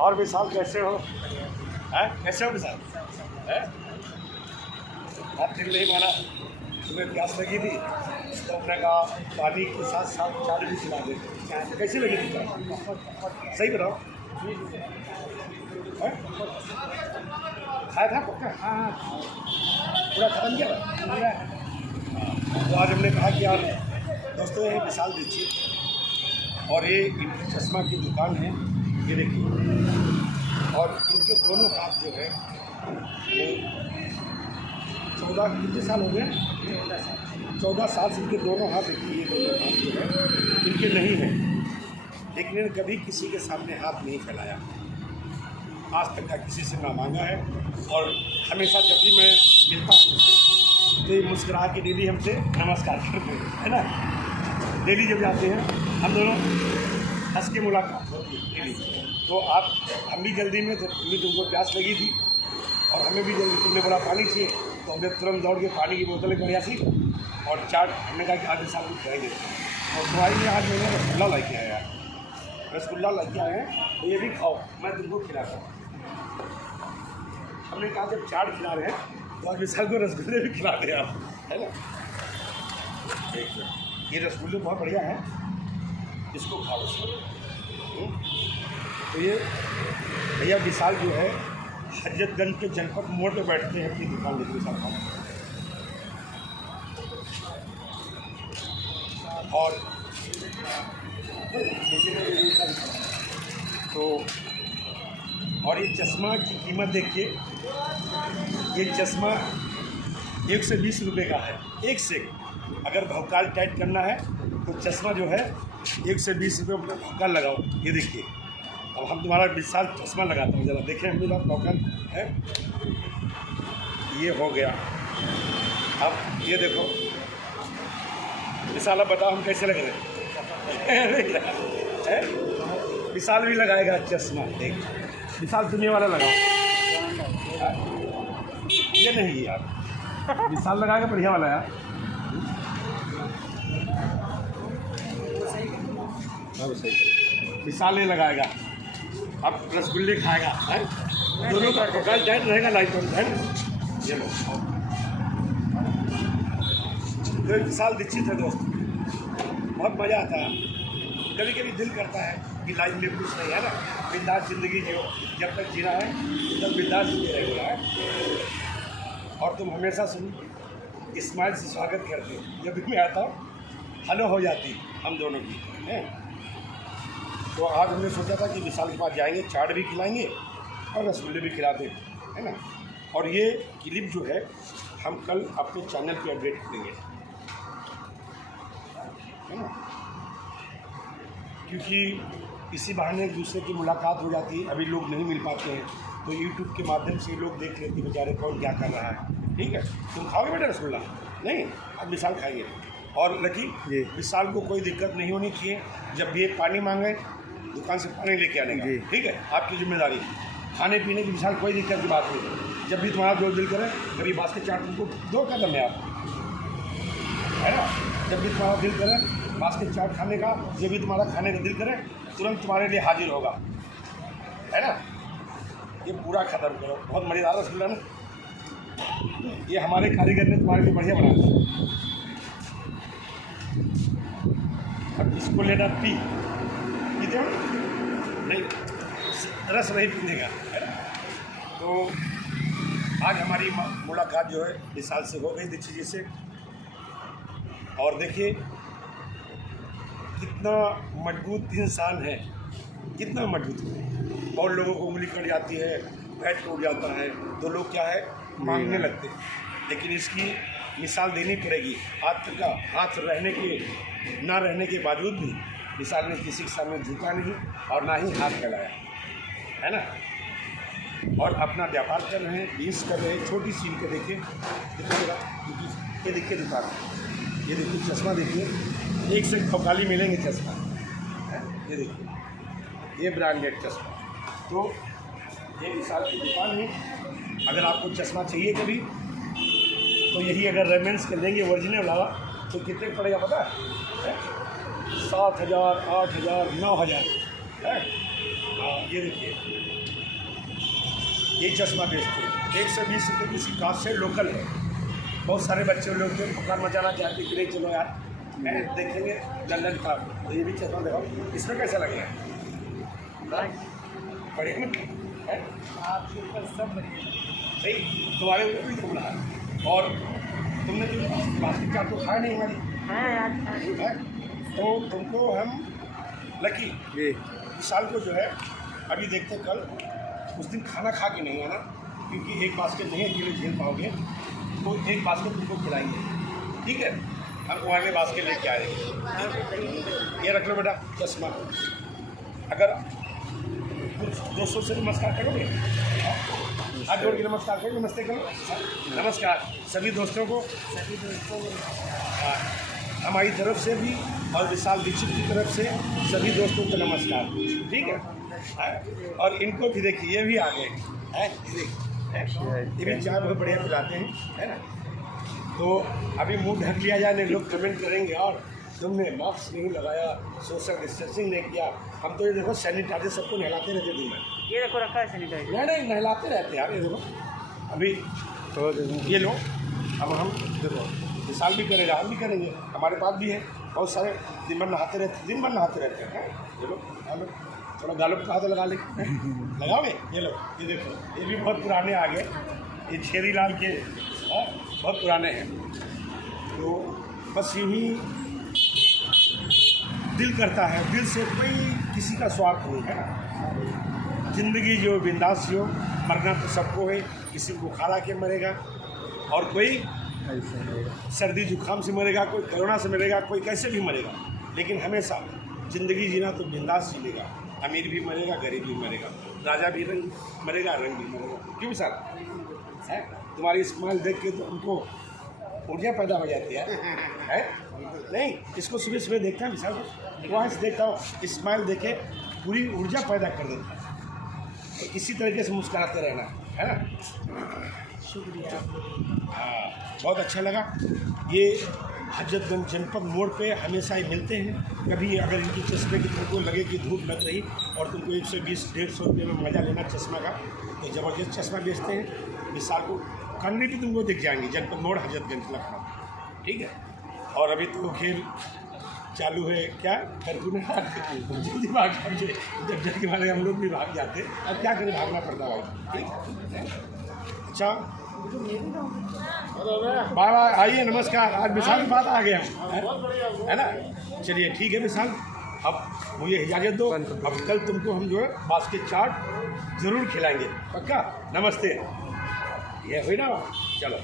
और विशाल कैसे हो? हैं कैसे हो विशाल? हैं आप दिल नहीं माना, तुम्हें प्यास लगी थी तो अपने कहा पानी के साथ साथ चाय भी खिला दे। कैसी लगी थी चाय? सही बताओ। खाया था पक्का? हाँ पूरा खत्म किया था। तो आज हमने कहा कि यार दोस्तों ये विशाल दीक्षित और ये इनकी चश्मा की दुकान है, ये देखिए। और इनके दोनों हाथ जो है वो 14 कितने साल हो गए? 14 साल से इनके दोनों हाथ देखिए, ये दोनों हाथ जो है इनके नहीं हैं, लेकिन इन्होंने कभी किसी के सामने हाथ नहीं फैलाया, आज तक का किसी से ना मांगा है। और हमेशा जब भी मैं मिलता हूँ तो ये मुस्कुरा के डेली हमसे नमस्कार करते हैं, है ना। डेली जब जाते हैं हम दोनों हंस के मुलाकात होती है डेली। तो आप हम भी जल्दी में थे, तुमको प्यास लगी थी और हमें भी जल्दी, तुमने बोला पानी चाहिए तो हमने तुरंत दौड़ के पानी की बोतल बढ़िया सी और चाट, हमने कहा कि आज साल कुछ खाएंगे। और दवाई में आज मैंने रसगुल्ला लेके आया है, रसगुल्ला लेके आए हैं, तो ये भी खाओ, मैं तुमको खिलाता हूँ। हमने कहा जब चाट खिला रहे हैं तो आज विशाल को रसगुल्ले भी खिला दें आप, है ना। ये रसगुल्ले बहुत बढ़िया हैं, इसको खाओ। तो ये भैया विशाल जो है हजरतगंज के जनपद मोड़ पे बैठते हैं अपनी दुकान लेकर साथ। और ये चश्मा की कीमत देखिए, ये चश्मा 1 से 20 रुपये का है, एक से। अगर भौकाल टाइट करना है तो चश्मा जो है 1 से 20 रुपये में भौकाल लगाओ। ये देखिए, अब हम तुम्हारा विशाल चश्मा लगाता हूँ, ज़रा देखें मेरा भौकाल है, ये हो गया। अब ये देखो विशाल, अब बताओ हम कैसे लग रहे हैं? विशाल भी लगाएगा चश्मा, देख विशाल तुम ये वाला लगाओ, ये नहीं यार, विशाल लगाएगा बढ़िया वाला यार। विशाल ये लगाएगा, अब रसगुल्ले खाएगा, है दोनों का भौकाल टाइट रहेगा, लाइट है। ये लो, तो विशाल दीक्षित है दोस्त, बहुत मज़ा आता है। कभी कभी दिल करता है कि लाइफ में कुछ नहीं है ना, बिंदास ज़िंदगी जियो, जब तक जीना है तब बिंदास जी रहेगा है। और तुम हमेशा सुन स्माइल से स्वागत करते हो, जब भी मैं आता हूँ हेलो हो जाती हम दोनों की, है। तो आज हमने सोचा था कि विशाल के पास जाएंगे, चाट भी खिलाएंगे और रसगुल्ले भी खिलाते हैं, है ना। और ये क्लिप जो है हम कल अपने चैनल पे अपडेट करेंगे, है ना, क्योंकि इसी बहाने एक दूसरे की मुलाकात हो जाती है। अभी लोग नहीं मिल पाते हैं तो यूट्यूब के माध्यम से लोग देख लेते हैं बेचारे कौन क्या कर रहा है, ठीक है। तुम खाओगे बेटा रसगुल्ला? नहीं, अब विशाल खाएंगे। और लकी विशाल को कोई दिक्कत नहीं होनी चाहिए, जब भी एक पानी मांगे दुकान से पानी लेके आने का, ठीक है, आपकी जिम्मेदारी। खाने पीने की विशाल कोई दिक्कत की बात नहीं, जब भी तुम्हारा जो दिल करे, कभी बास्केट चाट तुमको 2 कदम है आप, है ना, जब भी तुम्हारा दिल करे बास्केट चाट खाने का, जब भी तुम्हारा खाने का दिल करे तुरंत तुम्हारे लिए हाजिर होगा, है ना। ये पूरा ख़त्म करो, बहुत मज़ेदार रसगुल्ला ना, ये हमारे कारीगर ने तुम्हारे लिए बढ़िया बनाया। अब इसको लेना पीते हो नहीं, रस नहीं पीनेगा, है ना। तो आज हमारी मुलाकात जो है विशाल से हो गई, दीक्षित जी से। और देखिए कितना मजबूत इंसान है, कितना मजबूत है। बहुत लोगों को उंगली कट जाती है, पैर टूट जाता है, तो लोग क्या है मांगने लगते हैं, लेकिन इसकी मिसाल देनी पड़ेगी। हाथ रहने के ना रहने के बावजूद भी विशाल ने किसी के सामने झुका नहीं और ना ही हाथ फैलाया, है ना। और अपना व्यापार कर रहे हैं, बिजनेस कर रहे हैं, छोटी सी इनके देखिए, ये देखिए दुकान, ये देखिए चश्मा देखिए, एक से भौकाली मिलेंगे चश्मा, ये देखिए, ये ब्रांडेड चश्मा। तो ये विशाल की दुकान है। अगर आपको चश्मा चाहिए कभी तो यही, अगर रेमेंस के लेंगे ओरिजिनल वाला तो कितने पड़ेगा पता है? 7,000, 8,000, 9,000, है। ये देखिए, ये चश्मा बेचते हैं 120 रुपये किसी कास्ट से, लोकल है। बहुत सारे बच्चे लोग जो दुकान मचाना चाहते कि नहीं चलो यार देखेंगे लंदन का, तो ये भी चश्मा देखो, इसमें कैसा लगेगा? बढ़िया है, आपके ऊपर सब बढ़िया सही, तुम्हारे ऊपर भी तुम रहा। और तुमने जो बास्केट चाट तो खाया नहीं हमारी है, तो तुमको हम लकी विशाल को जो है अभी देखते कल उस दिन खाना खा के नहीं आना, क्योंकि एक बास्केट नहीं अकेले झेल पाओगे, तो एक बास्केट तुमको खिलाएंगे, ठीक है? हम तुम्हारे बास्केट लेके आएंगे। ये रख लो बेटा चश्मा। अगर कुछ दोस्तों से नमस्कार करोगे, हाथ जोड़ के नमस्कार करो, नमस्ते करो, नमस्कार सभी दोस्तों को हमारी तरफ से भी और विशाल दीक्षित की तरफ से सभी दोस्तों को नमस्कार, ठीक है? और इनको भी देखिए, ये भी आ गए हैं, ये भी चाय बहुत बढ़िया पिलाते हैं, है ना? तो अभी मुंह ढक लिया जाए, लोग कमेंट करेंगे और तुमने मास्क नहीं लगाया, सोशल डिस्टेंसिंग नहीं किया। हम तो ये देखो सैनिटाइजर सबको नहलाते रहते दिन में, ये देखो रखा है सैनिटाइजर, नहीं नहलाते रहते यार, ये देखो अभी तो ये लो, अब हम देखो विशाल भी करेगा, हम भी करेंगे, हमारे पास भी है बहुत सारे, दिन भर नहाते रहते हैं। ये लो थोड़ा गालों पे हाथ लगा ले लगाओगे, ये लो, ये देखो ये भी बहुत पुराने आ गए, ये छेरी लाल के बहुत पुराने हैं। तो बस यही दिल करता है, दिल से कोई किसी का स्वार्थ नहीं है। ज़िंदगी जो बिंदास हो, मरना तो सबको है, किसी को बुखार आके मरेगा और कोई सर्दी जुकाम से मरेगा, कोई कोरोना से मरेगा, कोई कैसे भी मरेगा, लेकिन हमेशा ज़िंदगी जीना तो बिंदास जीलेगा। अमीर भी मरेगा, गरीब भी मरेगा, राजा भी मरेगा, रंग भी मरेगा। क्यों सर है? तुम्हारी स्माइल देख के तो उनको ऊर्जा पैदा हो जाती है? नहीं, इसको सुबह सुबह देखता है विशाल को, वहाँ से देखता हूँ, स्माइल देखे पूरी ऊर्जा पैदा कर देता है। इसी तरीके से मुस्कुराते रहना है ना। शुक्रिया। हाँ, बहुत अच्छा लगा। ये हजरतगंज जनपद मोड़ पे हमेशा ही मिलते हैं। कभी अगर इनकी चश्मे की तुमको लगे कि धूप लग रही और तुमको 120-150 रुपये में मज़ा लेना चश्मा का, तो ज़बरदस्त चश्मा बेचते हैं। विशाल को कन्नी भी तुमको दिख जाएंगी, जनपद मोड़ हजरतगंज लखनऊ, ठीक है? और अभी तो खेल चालू है, क्या जल्दी भाग जाते, जब जल्दी वाले हम लोग भी भाग जाते, अब क्या करें, भागना पड़ता है भाई, ठीक है? अच्छा बाय बाय, आइए नमस्कार। आज विशाल के बाद आ गए हम, है ना? चलिए ठीक है विशाल, अब मुझे इजाज़त दो, अब कल तुमको हम जो है बास्केट चाट ज़रूर खिलाएंगे, पक्का? नमस्ते, ये हुई ना, चलो।